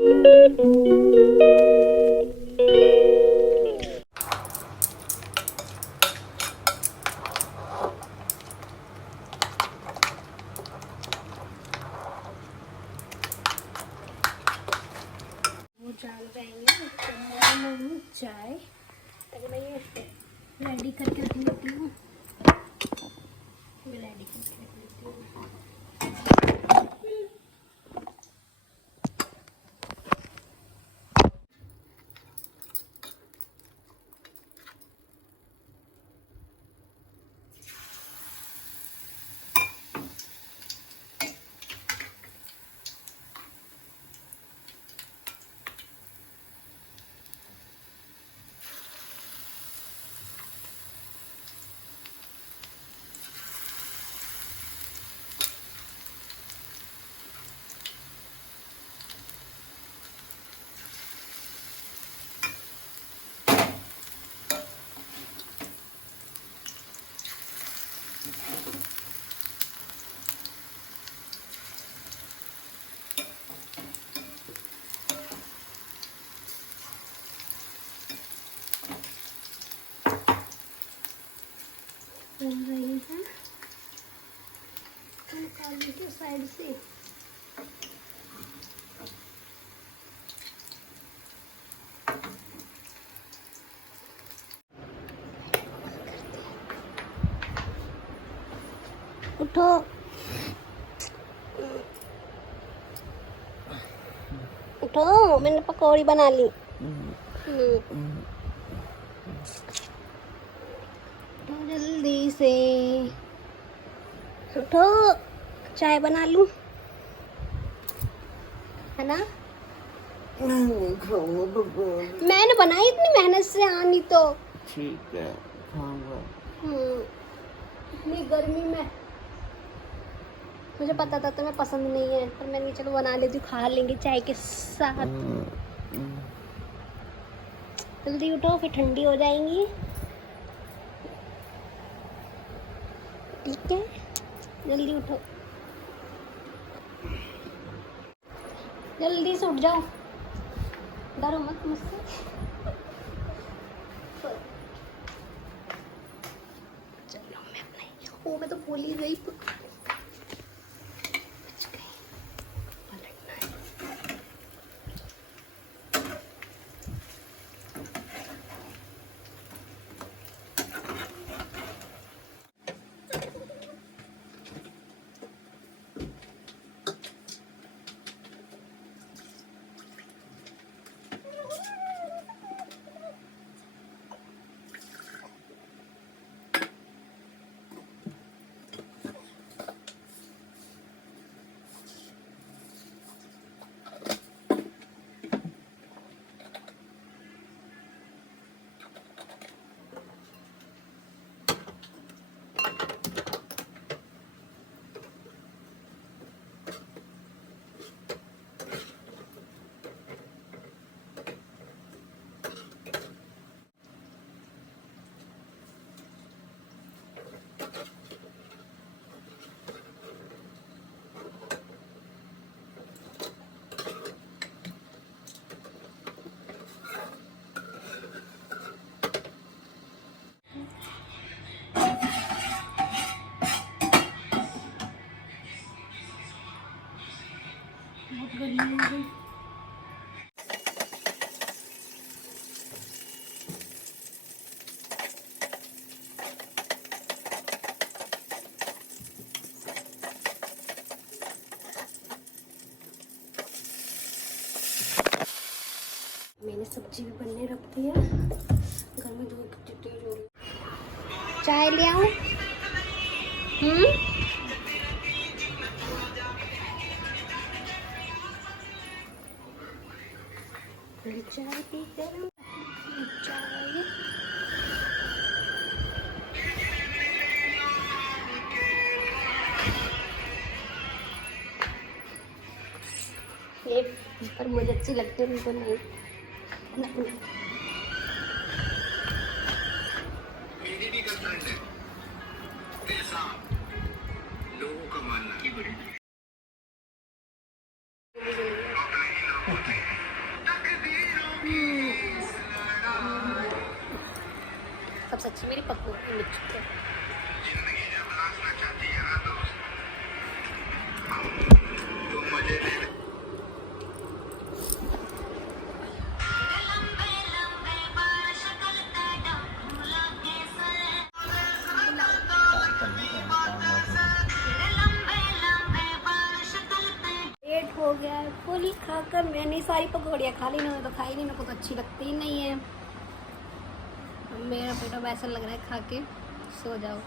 डाल जाएंगे चाय। पहले मैं ये रेडी करके रख लेती हूँ। रेडी करके रख लेती हूँ। बन रही है निकालने के साइड से। उठो, उठो, मैंने पकौड़ी बना ली। जल्दी से उठो, चाय बना लूं, है ना? मैंने बनाई इतनी मेहनत से, आनी तो ठीक है, खाऊंगा। इतनी गर्मी में मुझे पता था तुम्हें पसंद नहीं है, पर मैंने चलो बना लेती हूँ, खा लेंगे चाय के साथ। जल्दी उठो, फिर ठंडी हो जाएंगी। ठीक है, जल्दी उठो, जल्दी से उठ जाओ, डरो मत मुझसे। चलो मैं तो भूल ही गई। बहुत गर्मी हो गई। मैंने सब्जी भी बनने रख दी है। घर में धूप कितनी तेज हो रही है। चाय ले आऊं? चाय पीते हैं। चाय ये पर मुझे अच्छी लगती है, उनको नहीं। मेरी भी गर्लफ्रेंड है, ऐसा लोगों का मानना। सबसे अच्छी मेरी पप्पू की मिर्ची तो। जिंदगी जब नाचना चाहती है ना तो मजे ले लेट हो गया है। फुल खाकर मैंने सारी पकौड़ियाँ खा ली, ना तो खाई नहीं, मेरे को तो अच्छी लगती ही नहीं है। मेरा पेट अब ऐसा लग रहा है खा के सो जाओ।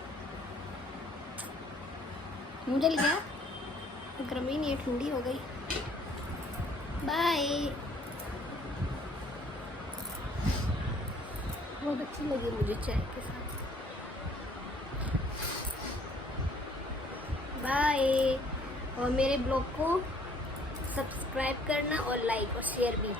मुझे लिया गर्मी नहीं है, ठंडी हो गई। बाय। बहुत अच्छी लगी मुझे चाय के साथ। बाय। और मेरे ब्लॉग को सब्सक्राइब करना और लाइक और शेयर भी।